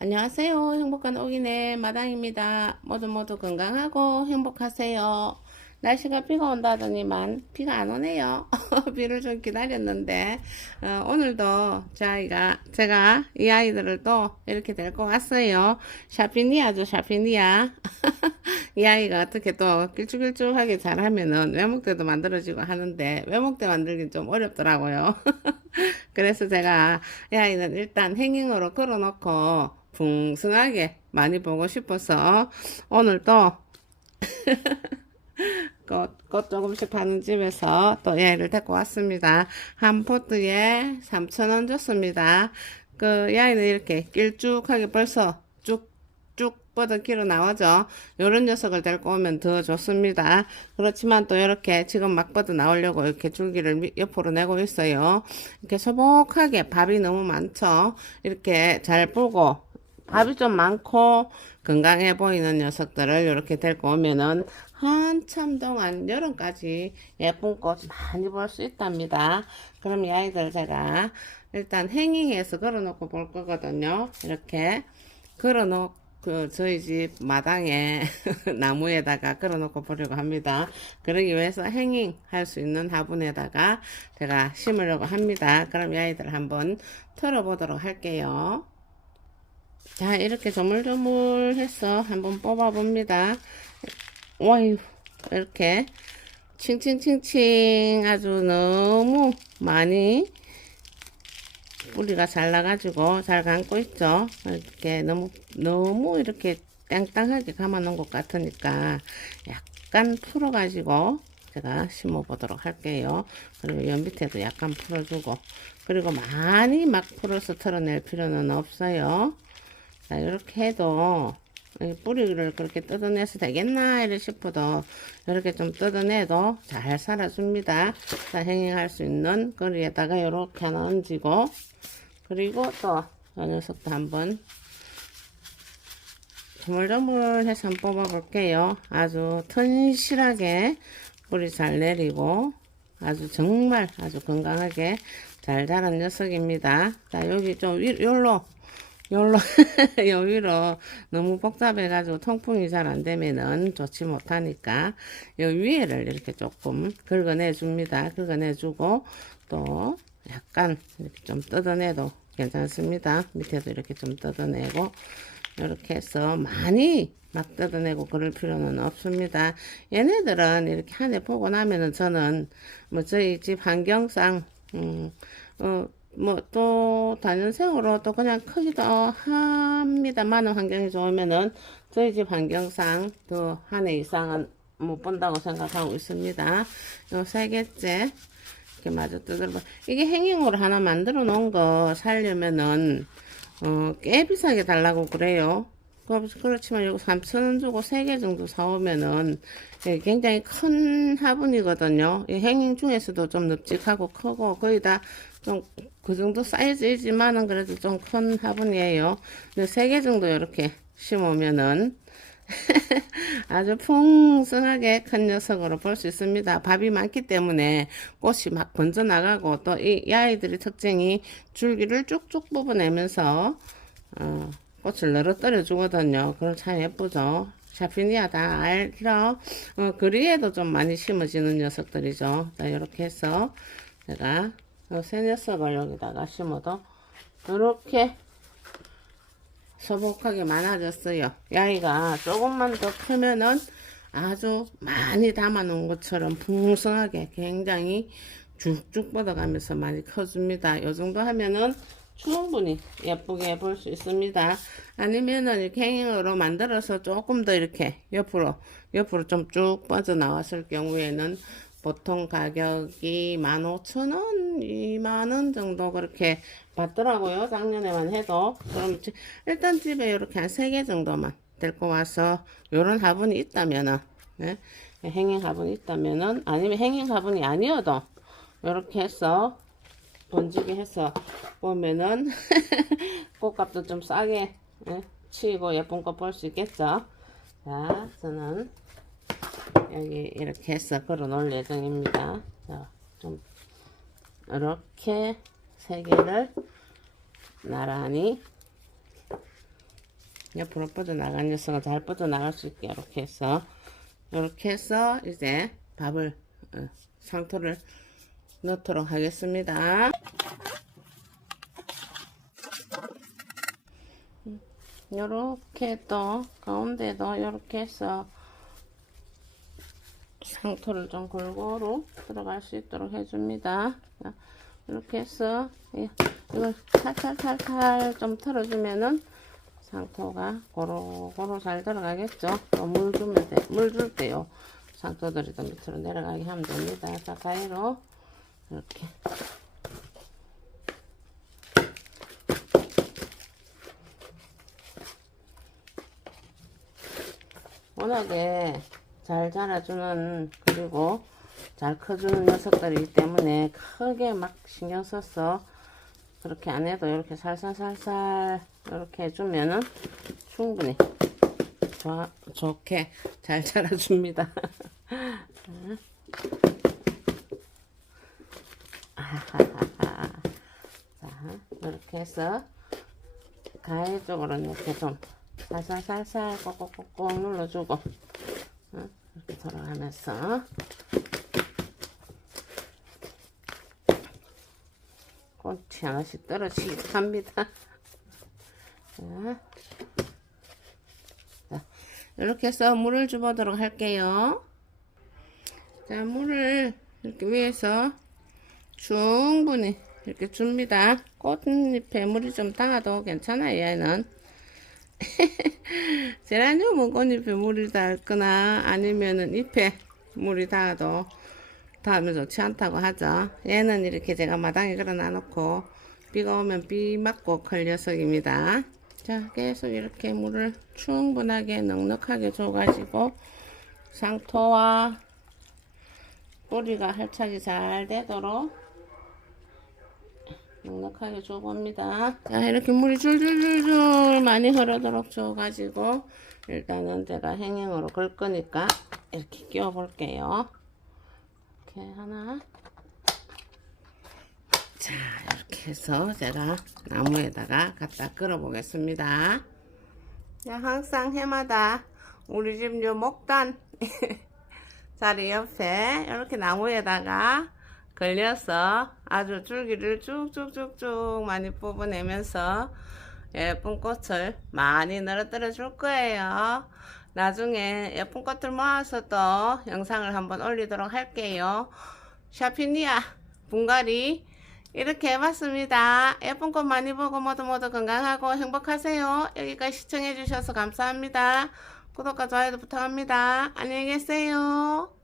안녕하세요. 행복한 오기네 마당입니다. 모두 모두 건강하고 행복하세요. 날씨가 비가 온다더니만 비가 안 오네요. 비를 좀 기다렸는데 어, 오늘도 저희가 제가 이 아이들을 또 이렇게 데리고 왔어요. 샤피니아죠 샤피니아. 이 아이가 어떻게 또 길쭉길쭉하게 잘하면은 외목대도 만들어지고 하는데 외목대 만들긴 좀 어렵더라고요. 그래서 제가 이 아이는 일단 행잉으로 걸어놓고 풍성하게 많이 보고 싶어서 오늘 또 꽃, 꽃 조금씩 파는 집에서 또 얘를 데리고 왔습니다. 한 포트에 3,000원 줬습니다. 그 야이는 이렇게 길쭉하게 벌써 쭉쭉 뻗어 길어 나오죠. 요런 녀석을 데리고 오면 더 좋습니다. 그렇지만 또 이렇게 지금 막 뻗어 나오려고 이렇게 줄기를 미- 옆으로 내고 있어요. 이렇게 소복하게 밥이 너무 많죠. 이렇게 잘 보고 밥이 좀 많고 건강해 보이는 녀석들을 이렇게 데리고 오면은 한참 동안 여름까지 예쁜 꽃 많이 볼 수 있답니다. 그럼 이 아이들 제가 일단 행잉해서 걸어놓고 볼 거거든요. 이렇게 걸어놓고 그 저희 집 마당에 나무에다가 걸어놓고 보려고 합니다. 그러기 위해서 행잉 할 수 있는 화분에다가 제가 심으려고 합니다. 그럼 이 아이들 한번 털어보도록 할게요. 자, 이렇게 조물조물해서 한번 뽑아 봅니다. 와유, 이렇게 칭칭칭칭 아주 너무 많이 뿌리가 잘 나가지고 잘 감고 있죠. 이렇게 너무, 너무 이렇게 땅땅하게 감아 놓은 것 같으니까 약간 풀어 가지고 제가 심어 보도록 할게요. 그리고 옆 밑에도 약간 풀어주고 그리고 많이 막 풀어서 털어낼 필요는 없어요. 자, 이렇게 해도 이 뿌리를 그렇게 뜯어내서 되겠나 이래 싶어도 이렇게 좀 뜯어내도 잘 살아줍니다. 자, 행행할 수 있는 거리에다가 이렇게 하나 얹고 그리고 또 이 녀석도 한번 조물조물해서 한번 뽑아볼게요. 아주 튼실하게 뿌리 잘 내리고 아주 정말 아주 건강하게 잘 자란 녀석입니다. 자, 여기 좀 위, 요로 요 위로 너무 복잡해가지고 통풍이 잘 안 되면은 좋지 못하니까 요 위에를 이렇게 조금 긁어내 줍니다. 긁어내 주고 또 약간 이렇게 좀 뜯어내도 괜찮습니다. 밑에도 이렇게 좀 뜯어내고 이렇게 해서 많이 막 뜯어내고 그럴 필요는 없습니다. 얘네들은 이렇게 한 해 보고 나면은 저는 뭐 저희 집 환경상 음, 어, 뭐 또 다년생으로 또 그냥 크기도 합니다만 환경이 좋으면은 저희 집 환경상 또 한 해 이상은 못 본다고 생각하고 있습니다. 요 세 개째 이렇게 마저 뜯어봐. 이게 행잉으로 하나 만들어 놓은 거 살려면은 어, 꽤 비싸게 달라고 그래요. 그- 그렇지만 이거 3,000원 주고 3개 정도 사오면은 굉장히 큰 화분이거든요. 이 행잉 중에서도 좀 넓직하고 크고 거의 다 좀 그 정도 사이즈이지만은 그래도 좀 큰 화분이에요. 3개 정도 이렇게 심으면은 아주 풍성하게 큰 녀석으로 볼 수 있습니다. 밥이 많기 때문에 꽃이 막 번져 나가고 또 이 아이들의 특징이 줄기를 쭉쭉 뽑아내면서 어, 꽃을 늘어뜨려 주거든요. 그럼 참 예쁘죠. 샤피니아 다 알죠? 어, 그리에도 좀 많이 심어지는 녀석들이죠. 자, 이렇게 해서 제가 녀석을 여기다가 심어도 이렇게 소복하게 많아졌어요. 야이가 조금만 더 크면은 아주 많이 담아 놓은 것처럼 풍성하게 굉장히 쭉쭉 뻗어가면서 많이 커집니다. 이 정도 하면은 충분히 예쁘게 볼 수 있습니다. 아니면은 행잉으로 만들어서 조금 더 이렇게 옆으로 옆으로 좀쭉 뻗어 나왔을 경우에는 보통 가격이 15,000원, 2만원 정도 그렇게 받더라고요. 작년에만 해도. 그럼 지- 일단 집에 이렇게 한 3개 정도만 데리고 와서 요런 화분이 있다면은, 네? 행잉 화분이 있다면은, 아니면 행잉 화분이 아니어도 요렇게 해서 번지게 해서 보면은 꽃값도 좀 싸게 예, 치고 예쁜 꽃 볼 수 있겠죠. 자, 저는 여기 이렇게 해서 걸어 놓을 예정입니다. 자, 좀 이렇게 세 개를 나란히 옆으로 뻗어나간 녀석은 잘 뻗어나갈 수 있게 이렇게 해서 이렇게 해서 이제 밥을 어, 상토를 넣도록 하겠습니다. 요렇게 또 가운데도 이렇게 해서 상토를 좀 골고루 들어갈 수 있도록 해줍니다. 자, 이렇게 해서 이- 이걸 살살살살 좀 털어주면은 상토가 고루고루 잘 들어가겠죠. 또 물 주면 돼. 물 줄 때요. 상토들이 더 밑으로 내려가게 하면 됩니다. 자, 가위로 이렇게 워낙에 잘 자라주는 그리고 잘 커주는 녀석들이기 때문에 크게 막 신경 써서 그렇게 안 해도 이렇게 살살살살 이렇게 해주면은 충분히 좋아, 좋게 잘 자라줍니다. 자, 이렇게 해서 가해 쪽으로는 이렇게 좀 살살살살 꼭꼭꼭꼭 눌러주고 어, 이렇게 돌아가면서 꽃이 하나씩 떨어지기도 합니다. 자, 자, 이렇게 해서 물을 주보도록 할게요. 자, 물을 이렇게 위에서 충분히 이렇게 줍니다. 꽃잎에 물이 좀 닿아도 괜찮아요, 얘는. 제라늄은 꽃잎에 물이 닿거나 아니면은 잎에 물이 닿아도 닿으면 좋지 않다고 하죠. 얘는 이렇게 제가 마당에 걸어 놔 놓고 비가 오면 비 맞고 클 녀석입니다. 자, 계속 이렇게 물을 충분하게 넉넉하게 줘가지고 상토와 뿌리가 활착이 잘 되도록 넉넉하게 줘봅니다. 자, 이렇게 물이 줄줄줄줄 많이 흐르도록 줘가지고, 일단은 제가 행행으로 걸 거니까, 이렇게 끼워 볼게요. 이렇게 하나. 자, 이렇게 해서 제가 나무에다가 갖다 끌어 보겠습니다. 자, 항상 해마다 우리 집 요 목단 자리 옆에 이렇게 나무에다가 걸려서 아주 줄기를 쭉쭉쭉쭉 많이 뽑아내면서 예쁜 꽃을 많이 늘어뜨려 줄 거예요. 나중에 예쁜 꽃들 모아서 또 영상을 한번 올리도록 할게요. 샤피니아 분갈이 이렇게 해봤습니다. 예쁜 꽃 많이 보고 모두 모두 건강하고 행복하세요. 여기까지 시청해주셔서 감사합니다. 구독과 좋아요도 부탁합니다. 안녕히 계세요.